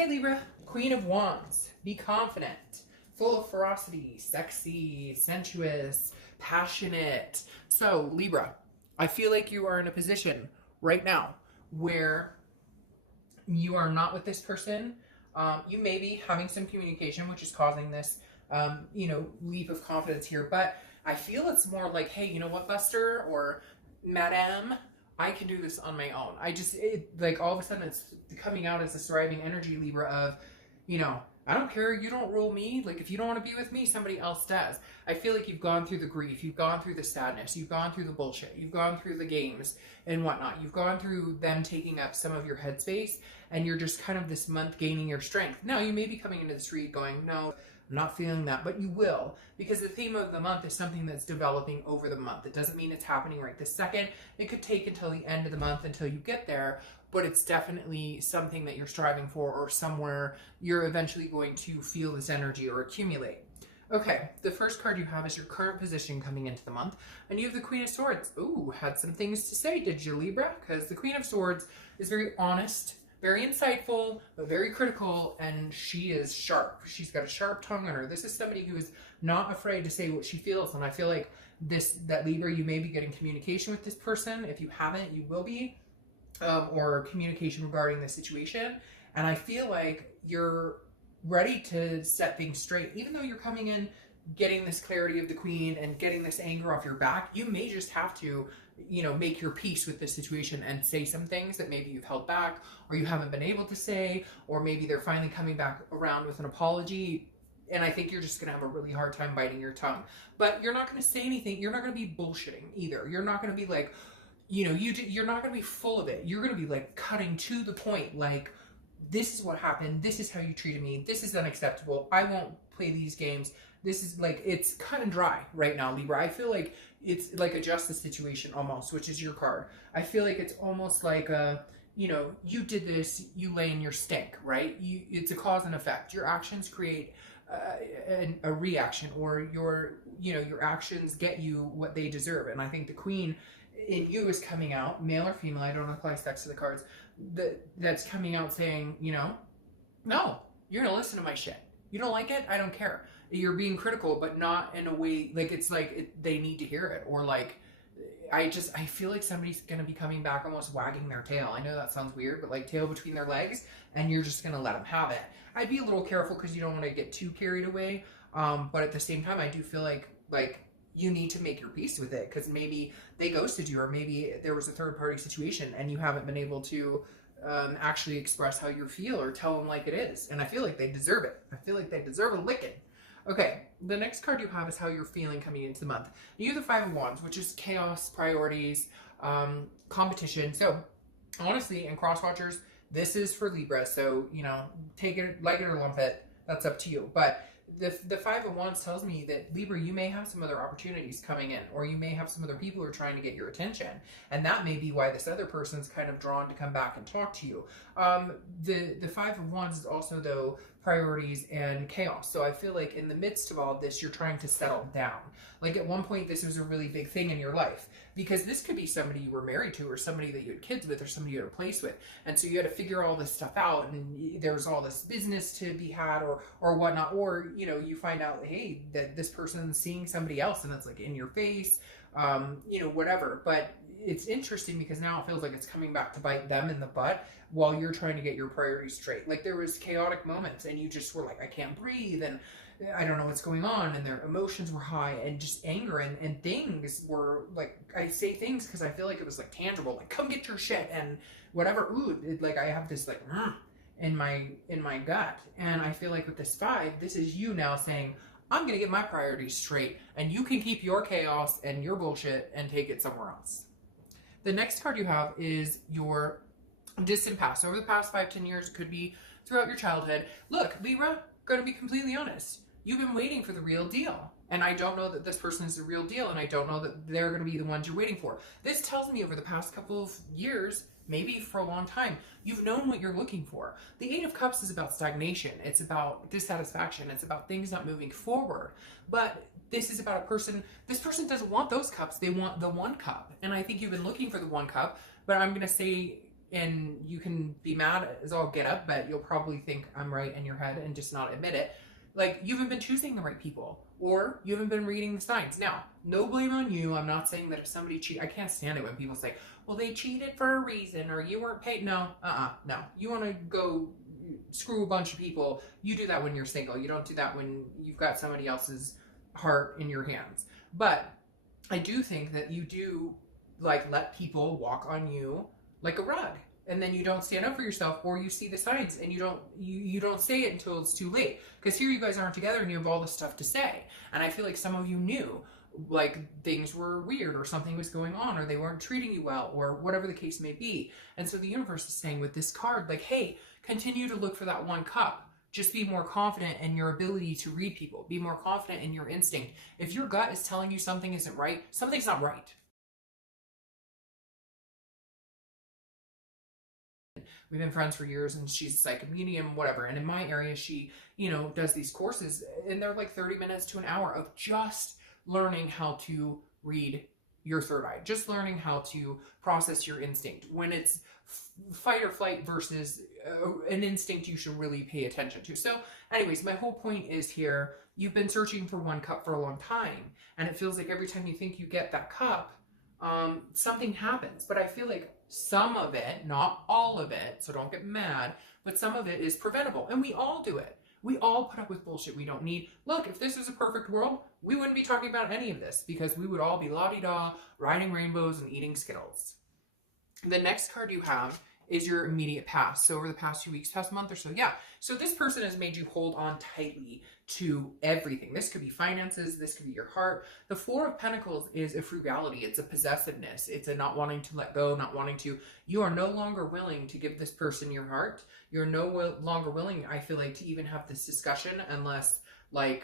Hey Libra, Queen of Wands, be confident, full of ferocity, sexy, sensuous, passionate. So Libra, I feel like you are in a position right now where you are not with this person. You may be having some communication, which is causing this, leap of confidence here. But I feel it's more like, hey, you know what, Buster or Madame, I can do this on my own. Like all of a sudden it's coming out as this thriving energy, Libra, of, I don't care, you don't rule me. Like if you don't want to be with me, somebody else does. I feel like you've gone through the grief, you've gone through the sadness, you've gone through the bullshit, you've gone through the games and whatnot. You've gone through them taking up some of your headspace, and you're just kind of this month gaining your strength. Now you may be coming into this read going, no, I'm not feeling that, but you will, because the theme of the month is something that's developing over the month. It doesn't mean it's happening right this second. It could take until the end of the month until you get there, but it's definitely something that you're striving for, or somewhere you're eventually going to feel this energy or accumulate. Okay, the first card you have is your current position coming into the month, and you have the Queen of Swords. Ooh, had some things to say, did you, Libra? Because the Queen of Swords is very honest, very insightful, but very critical, and she is sharp. She's got a sharp tongue on her. This is somebody who is not afraid to say what she feels, and I feel like that Libra, you may be getting communication with this person. If you haven't, you will be, or communication regarding the situation, and I feel like you're ready to set things straight. Even though you're coming in getting this clarity of the Queen and getting this anger off your back, you may just have to make your peace with this situation and say some things that maybe you've held back or you haven't been able to say, or maybe they're finally coming back around with an apology. And I think you're just going to have a really hard time biting your tongue. But you're not going to say anything. You're not going to be bullshitting either. You're not going to be like, you're not going to be full of it. You're going to be like cutting to the point, like, this is what happened. This is how you treated me. This is unacceptable. I won't play these games. This is like, it's cut and dry right now, Libra. I feel like it's like a justice situation almost, which is your card. I feel like it's almost like you did this, you lay in your stink, right? It's a cause and effect. Your actions create a reaction, or your actions get you what they deserve. And I think the Queen in you is coming out, male or female, I don't apply sex to the cards, that's coming out saying, no, you're gonna listen to my shit. You don't like it? I don't care. You're being critical, but not in a way, like it's like they need to hear it, or like, I feel like somebody's gonna be coming back almost wagging their tail. I know that sounds weird, but like tail between their legs, and you're just gonna let them have it. I'd be a little careful because you don't want to get too carried away, but at the same time, I do feel like you need to make your peace with it, because maybe they ghosted you, or maybe there was a third party situation and you haven't been able to actually express how you feel or tell them like it is. And I feel like they deserve it. I feel like they deserve a licking. Okay, the next card you have is how you're feeling coming into the month. You have the Five of Wands, which is chaos, priorities, competition. So honestly, and cross watchers, this is for Libra. So, take it, like it or lump it. That's up to you. But the Five of Wands tells me that, Libra, you may have some other opportunities coming in, or you may have some other people who are trying to get your attention, and that may be why this other person's kind of drawn to come back and talk to you. The Five of Wands is also, though, priorities and chaos. So I feel like in the midst of all of this, you're trying to settle down. Like at one point, this was a really big thing in your life, because this could be somebody you were married to, or somebody that you had kids with, or somebody you had a place with. And so you had to figure all this stuff out, and there was all this business to be had, or whatnot. Or, you find out, hey, that this person's seeing somebody else, and it's like in your face, whatever. But it's interesting because now it feels like it's coming back to bite them in the butt while you're trying to get your priorities straight. Like there was chaotic moments and you just were like, I can't breathe, and I don't know what's going on, and their emotions were high, and just anger, and things were like, I say things because I feel like it was like tangible, like come get your shit and whatever. Ooh, like I have this like in my gut, and I feel like with this five, this is you now saying, I'm gonna get my priorities straight, and you can keep your chaos and your bullshit and take it somewhere else. The next card you have is your distant past. Over the past 5-10 years, could be throughout your childhood. Look, Libra, gonna be completely honest. You've been waiting for the real deal. And I don't know that this person is the real deal, and I don't know that they're gonna be the ones you're waiting for. This tells me over the past couple of years, maybe for a long time, you've known what you're looking for. The Eight of Cups is about stagnation. It's about dissatisfaction. It's about things not moving forward. But this is about a person, this person doesn't want those cups. They want the one cup. And I think you've been looking for the one cup, but I'm going to say and you can be mad as all get up, but you'll probably think I'm right in your head and just not admit it. Like, you haven't been choosing the right people, or you haven't been reading the signs. Now, no blame on you. I'm not saying that if somebody cheat, I can't stand it when people say, well, they cheated for a reason, or you weren't paid. No, no. You want to go screw a bunch of people, you do that when you're single. You don't do that when you've got somebody else's heart in your hands. But I do think that you do, like, let people walk on you like a rug, and then you don't stand up for yourself, or you see the signs and you don't say it until it's too late, because here you guys aren't together and you have all this stuff to say. And I feel like some of you knew, like, things were weird, or something was going on, or they weren't treating you well, or whatever the case may be. And so the universe is saying with this card, like, hey, continue to look for that one cup. Just be more confident in your ability to read people. Be more confident in your instinct. If your gut is telling you something isn't right, something's not right. We've been friends for years, and she's a psychic medium, whatever. And in my area, she, does these courses, and they're like 30 minutes to an hour of just learning how to read your third eye, just learning how to process your instinct when it's fight or flight versus an instinct you should really pay attention to. So anyways, my whole point is here, you've been searching for one cup for a long time, and it feels like every time you think you get that cup, something happens. But I feel like some of it, not all of it, so don't get mad, but some of it is preventable, and we all do it. We all put up with bullshit we don't need. Look, if this was a perfect world, we wouldn't be talking about any of this, because we would all be la-di-da, riding rainbows and eating Skittles. The next card you have is your immediate past. So over the past few weeks, past month or so, yeah. So this person has made you hold on tightly to everything. This could be finances, this could be your heart. The Four of Pentacles is a frugality. It's a possessiveness. It's a not wanting to let go, not wanting to. You are no longer willing to give this person your heart. You're no longer willing, I feel like, to even have this discussion unless the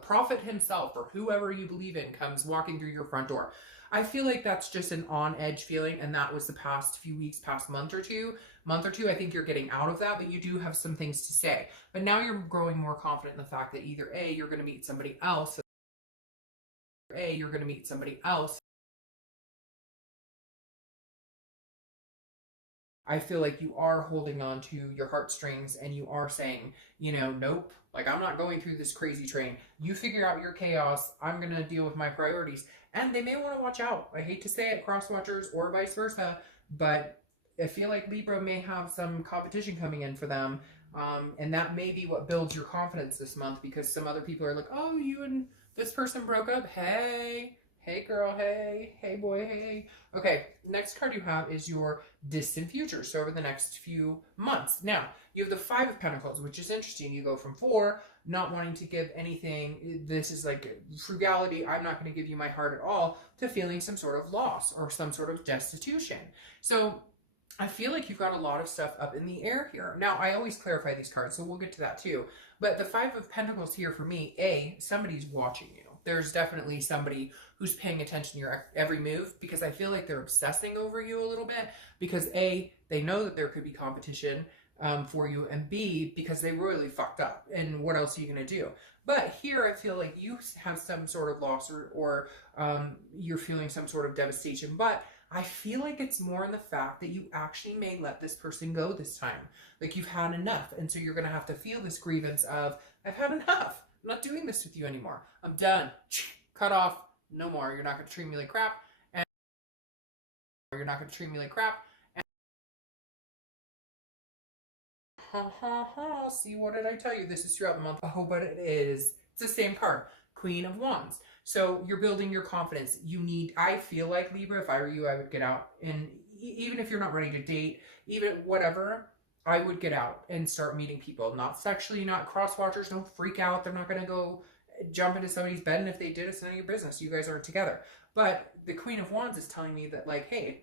prophet himself or whoever you believe in comes walking through your front door. I feel like that's just an on-edge feeling, and that was the past few weeks, past month or two. I think you're getting out of that, but you do have some things to say. But now you're growing more confident in the fact that either A, you're going to meet somebody else, or A, you're going to meet somebody else. I feel like you are holding on to your heartstrings, and you are saying, nope, like, I'm not going through this crazy train. You figure out your chaos. I'm going to deal with my priorities. And they may want to watch out. I hate to say it, cross-watchers or vice versa, but I feel like Libra may have some competition coming in for them. And that may be what builds your confidence this month, because some other people are like, oh, you and this person broke up. Hey girl, hey boy, hey. Okay, next card you have is your distant future. So over the next few months. Now, you have the Five of Pentacles, which is interesting. You go from 4, not wanting to give anything. This is like frugality. I'm not going to give you my heart at all, to feeling some sort of loss or some sort of destitution. So I feel like you've got a lot of stuff up in the air here. Now, I always clarify these cards, so we'll get to that too. But the Five of Pentacles here for me, A, somebody's watching you. There's definitely somebody who's paying attention to your every move, because I feel like they're obsessing over you a little bit, because A, they know that there could be competition for you, and B, because they really fucked up, and what else are you going to do? But here I feel like you have some sort of loss, or you're feeling some sort of devastation, but I feel like it's more in the fact that you actually may let this person go this time. Like, you've had enough, and so you're going to have to feel this grievance of, I've had enough. I'm not doing this with you anymore. I'm done. Cut off. No more. You're not going to treat me like crap. And you're not going to treat me like crap. And see, what did I tell you? This is throughout the month. Oh, but it is. It's the same card. Queen of Wands. So you're building your confidence. I feel like, Libra, if I were you, I would get out. And even if you're not ready to date, even whatever, I would get out and start meeting people. Not sexually, not cross-watchers. Don't freak out. They're not going to go jump into somebody's bed, and if they did, it's none of your business. You guys aren't together. But the Queen of Wands is telling me that, like, hey,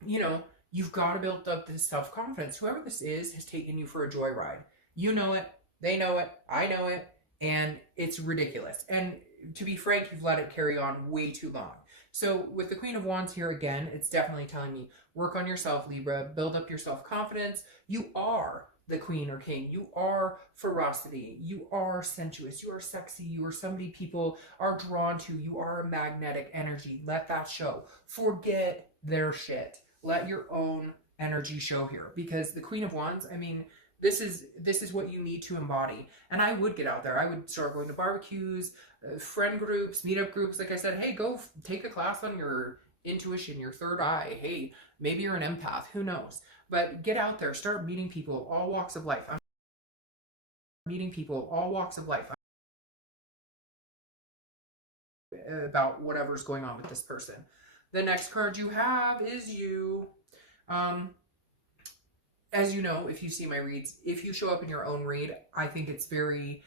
you've got to build up this self-confidence. Whoever this is has taken you for a joyride. You know it. They know it. I know it. And it's ridiculous. And to be frank, you've let it carry on way too long. So with the Queen of Wands here, again, it's definitely telling me, work on yourself, Libra. Build up your self-confidence. You are the queen or king. You are ferocity. You are sensuous. You are sexy. You are somebody people are drawn to. You are a magnetic energy. Let that show. Forget their shit. Let your own energy show here, because the Queen of Wands, I mean, this is what you need to embody. And I would get out there. I would start going to barbecues, friend groups, meetup groups. Like I said, hey, go take a class on your intuition, your third eye. Hey, maybe you're an empath. Who knows? But get out there. Start meeting people, all walks of life. I'm meeting people, all walks of life, about whatever's going on with this person. The next card you have is you. As you know, if you see my reads, if you show up in your own read, I think it's very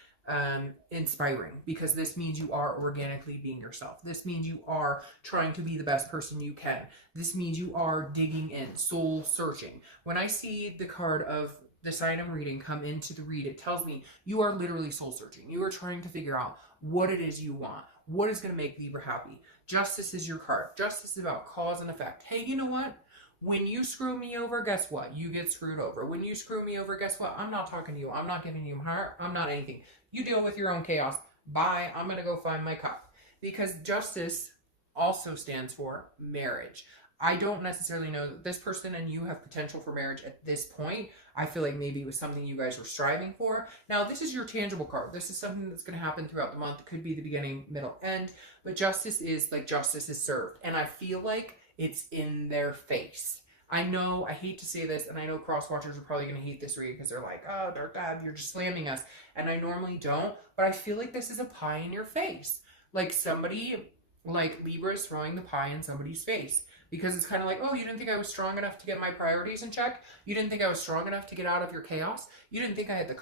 inspiring, because this means you are organically being yourself. This means you are trying to be the best person you can. This means you are digging in, soul searching. When I see the card of the sign I'm reading come into the read, it tells me you are literally soul searching. You are trying to figure out what it is you want. What is going to make Libra happy? Justice is your card. Justice is about cause and effect. Hey, you know what? When you screw me over, guess what? You get screwed over. When you screw me over, guess what? I'm not talking to you. I'm not giving you my heart. I'm not anything. You deal with your own chaos. Bye. I'm going to go find my cup. Because justice also stands for marriage. I don't necessarily know that this person and you have potential for marriage at this point. I feel like maybe it was something you guys were striving for. Now, this is your tangible card. This is something that's going to happen throughout the month. It could be the beginning, middle, end. But justice is like justice is served. And I feel like it's in their face. I know, I hate to say this, and I know cross-watchers are probably going to hate this read because they're like, oh, Dark Dad, you're just slamming us. And I normally don't, but I feel like this is a pie in your face. Like somebody, like Libra is throwing the pie in somebody's face. Because it's kind of like, oh, you didn't think I was strong enough to get my priorities in check? You didn't think I was strong enough to get out of your chaos? You didn't think I had the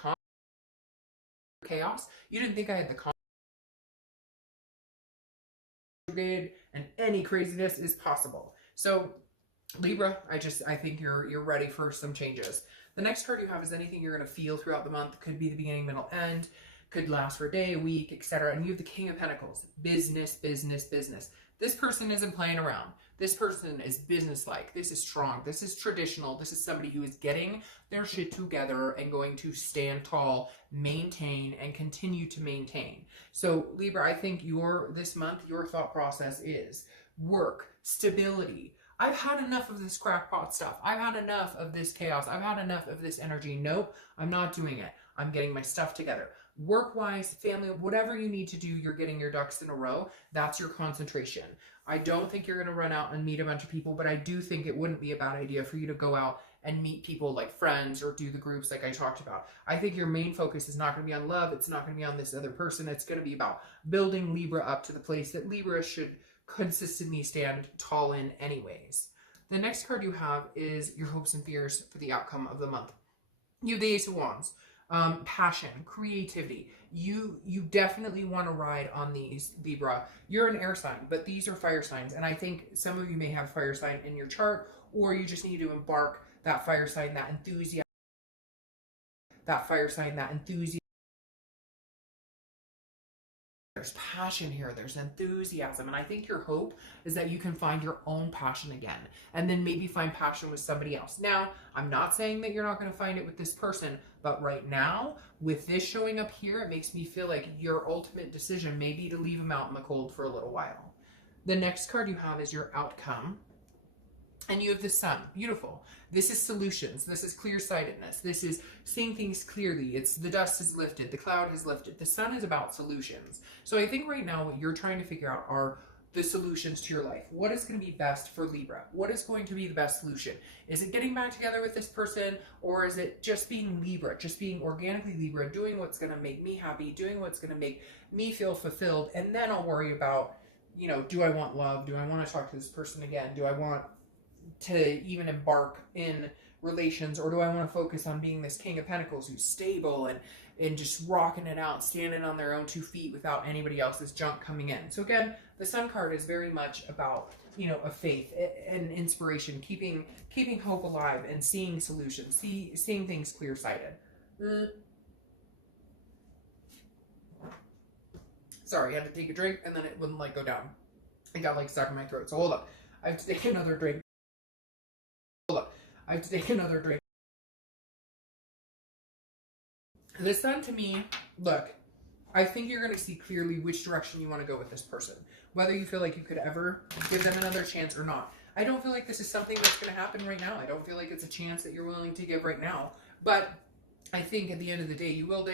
chaos? You didn't think I had the and any craziness is possible. So Libra, I think you're ready for some changes. The next card you have is anything you're going to feel throughout the month. Could be the beginning, middle, end. Could last for a day, a week, etc. And you have the King of Pentacles. Business, business, business. This person isn't playing around. This person is businesslike. This is strong. This is traditional. This is somebody who is getting their shit together and going to stand tall, maintain, and continue to maintain. So Libra, I think this month, your thought process is work, stability. I've had enough of this crackpot stuff. I've had enough of this chaos. I've had enough of this energy. Nope, I'm not doing it. I'm getting my stuff together. Work-wise, family, whatever you need to do, you're getting your ducks in a row. That's your concentration. I don't think you're going to run out and meet a bunch of people, but I do think it wouldn't be a bad idea for you to go out and meet people like friends or do the groups like I talked about. I think your main focus is not going to be on love. It's not going to be on this other person. It's going to be about building Libra up to the place that Libra should consistently stand tall in anyways. The next card you have is your hopes and fears for the outcome of the month. You have the Ace of Wands. Passion, creativity. You definitely want to ride on these, Libra. You're an air sign, but these are fire signs. And I think some of you may have fire sign in your chart, or you just need to embark that fire sign, that enthusiasm, There's passion here. There's enthusiasm. And I think your hope is that you can find your own passion again. And then maybe find passion with somebody else. Now, I'm not saying that you're not going to find it with this person. But right now, with this showing up here, it makes me feel like your ultimate decision may be to leave them out in the cold for a little while. The next card you have is your outcome. And you have the Sun. Beautiful. This is solutions. This is clear-sightedness. This is seeing things clearly. It's the dust is lifted. The cloud has lifted. The Sun is about solutions. So I think right now what you're trying to figure out are the solutions to your life. What is going to be best for Libra? What is going to be the best solution? Is it getting back together with this person? Or is it just being Libra? Just being organically Libra, doing what's going to make me happy, doing what's going to make me feel fulfilled, and then I'll worry about, you know, do I want love? Do I want to talk to this person again? Do I want to even embark in relations, or do I want to focus on being this King of Pentacles who's stable and just rocking it out, standing on their own 2 feet without anybody else's junk coming in? So again, the Sun card is very much about, you know, a faith and inspiration, keeping hope alive and seeing solutions, seeing things clear-sighted. Sorry, I had to take a drink and then it wouldn't like go down. It got like stuck in my throat. So hold up. I have to take another drink. The Sun to me, look, I think you're going to see clearly which direction you want to go with this person. Whether you feel like you could ever give them another chance or not. I don't feel like this is something that's going to happen right now. I don't feel like it's a chance that you're willing to give right now. But I think at the end of the day, you will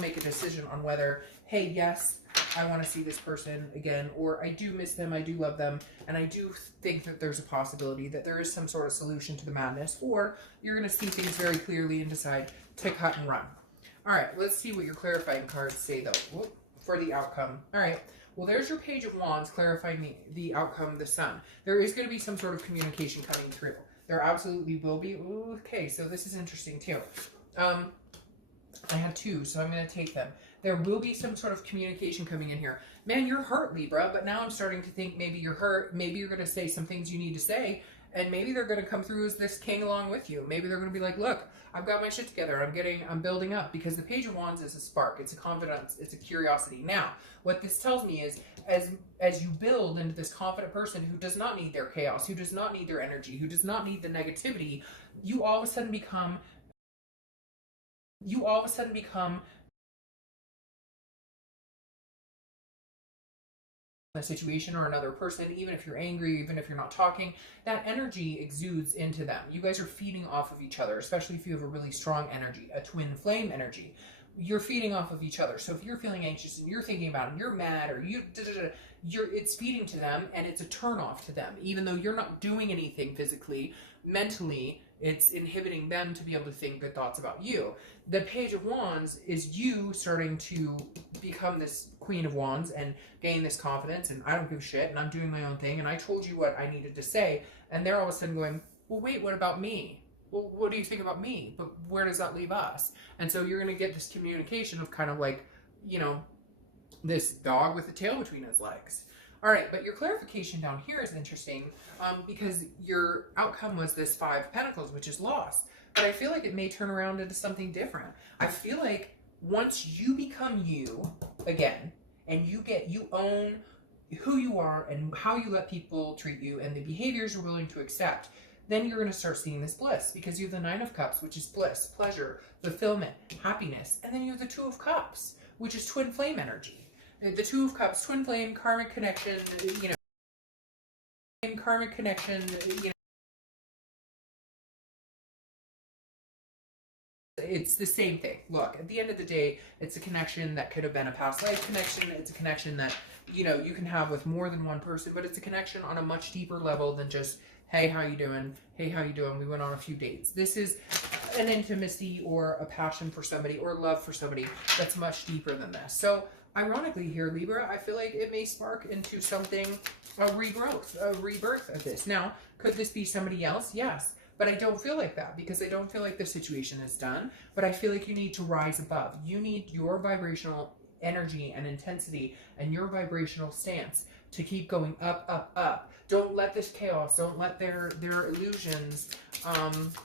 make a decision on whether, hey, yes, I want to see this person again, or I do miss them, I do love them, and I do think that there's a possibility that there is some sort of solution to the madness, or you're going to see things very clearly and decide to cut and run. All right, let's see what your clarifying cards say, though, for the outcome. All right, well, there's your Page of Wands clarifying the outcome of the Sun. There is going to be some sort of communication coming through. There absolutely will be. Ooh, okay, so this is interesting, too. I have two, so I'm going to take them. There will be some sort of communication coming in here. Man, you're hurt, Libra, but now I'm starting to think maybe you're hurt. Maybe you're going to say some things you need to say, and maybe they're going to come through as this king along with you. Maybe they're going to be like, look, I've got my shit together. I'm building up, because the Page of Wands is a spark. It's a confidence. It's a curiosity. Now, what this tells me is as you build into this confident person who does not need their chaos, who does not need their energy, who does not need the negativity, you all of a sudden become a situation or another person, even if you're angry, even if you're not talking, that energy exudes into them. You guys are feeding off of each other, especially if you have a really strong energy, a twin flame energy. You're feeding off of each other. So if you're feeling anxious and you're thinking about it, and you're mad, or it's feeding to them, and it's a turn off to them. Even though you're not doing anything physically, mentally, it's inhibiting them to be able to think good thoughts about you. The Page of Wands is you starting to become this Queen of Wands and gain this confidence, and I don't give a shit, and I'm doing my own thing, and I told you what I needed to say, and they're all of a sudden going, well, wait, what about me? Well, what do you think about me? But where does that leave us? And so you're going to get this communication of kind of like, you know, this dog with the tail between his legs. All right, but your clarification down here is interesting because your outcome was this Five of Pentacles, which is loss. But I feel like it may turn around into something different. I feel like once you become you again, and you own who you are and how you let people treat you and the behaviors you're willing to accept, then you're going to start seeing this bliss, because you have the Nine of Cups, which is bliss, pleasure, fulfillment, happiness. And then you have the Two of Cups, which is twin flame energy. The Two of Cups, twin flame, karmic connection, you know, karmic connection, you know, it's the same thing. Look, at the end of the day, it's a connection that could have been a past life connection. It's a connection that, you know, you can have with more than one person, but it's a connection on a much deeper level than just, hey, how you doing? Hey, how you doing? We went on a few dates. This is an intimacy or a passion for somebody or love for somebody that's much deeper than this. So ironically here, Libra, I feel like it may spark into something, a regrowth, a rebirth of this. Now, could this be somebody else? Yes. But I don't feel like that, because I don't feel like the situation is done. But I feel like you need to rise above. You need your vibrational energy and intensity and your vibrational stance to keep going up, up, up. Don't let this chaos, don't let their illusions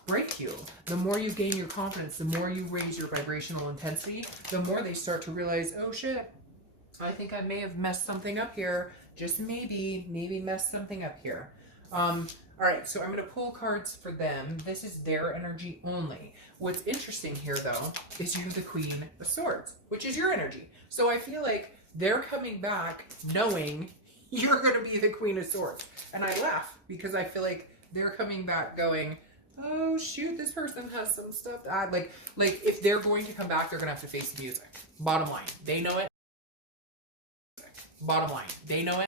break you. The more you gain your confidence, the more you raise your vibrational intensity, the more they start to realize, oh shit, I think I may have messed something up here. Just maybe messed something up here. All right, so I'm going to pull cards for them. This is their energy only. What's interesting here, though, is you have the Queen of Swords, which is your energy. So I feel like they're coming back knowing you're going to be the Queen of Swords. And I laugh because I feel like they're coming back going, oh, shoot, this person has some stuff to add. Like if they're going to come back, they're going to have to face the music. Bottom line, they know it. Bottom line, they know it.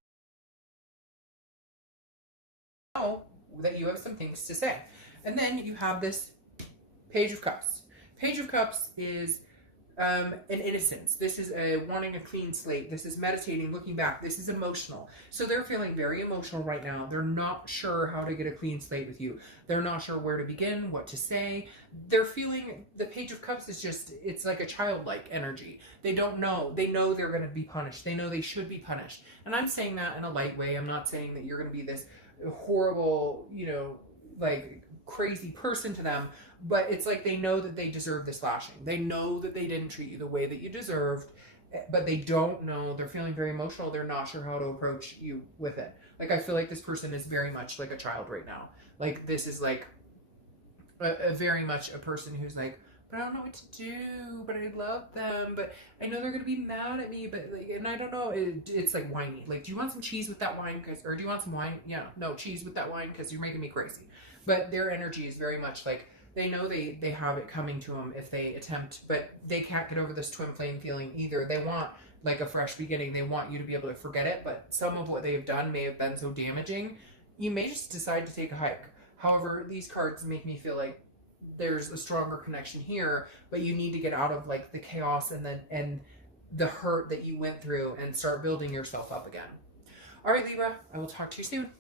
Know that you have some things to say. And then you have this Page of Cups. Page of Cups is an innocence. This is wanting a clean slate. This is meditating, looking back. This is emotional. So they're feeling very emotional right now. They're not sure how to get a clean slate with you. They're not sure where to begin, what to say. They're feeling, the Page of Cups is just, it's like a childlike energy. They don't know. They know they're going to be punished. They know they should be punished. And I'm saying that in a light way. I'm not saying that you're going to be this horrible, you know, like crazy person to them, but it's like they know that they deserve this lashing. They know that they didn't treat you the way that you deserved, but they don't know. They're feeling very emotional. They're not sure how to approach you with it. Like, I feel like this person is very much like a child right now. Like, this is like a very much a person who's like but I don't know what to do, but I love them, but I know they're gonna be mad at me, but like, and I don't know, it's like whiny. Like, do you want some cheese with that wine? Or do you want some wine? Yeah, no, cheese with that wine, because you're making me crazy. But their energy is very much like, they know they have it coming to them if they attempt, but they can't get over this twin flame feeling either. They want like a fresh beginning. They want you to be able to forget it, but some of what they've done may have been so damaging. You may just decide to take a hike. However, these cards make me feel like there's a stronger connection here, but you need to get out of like the chaos and the hurt that you went through and start building yourself up again. All right, Libra, I will talk to you soon.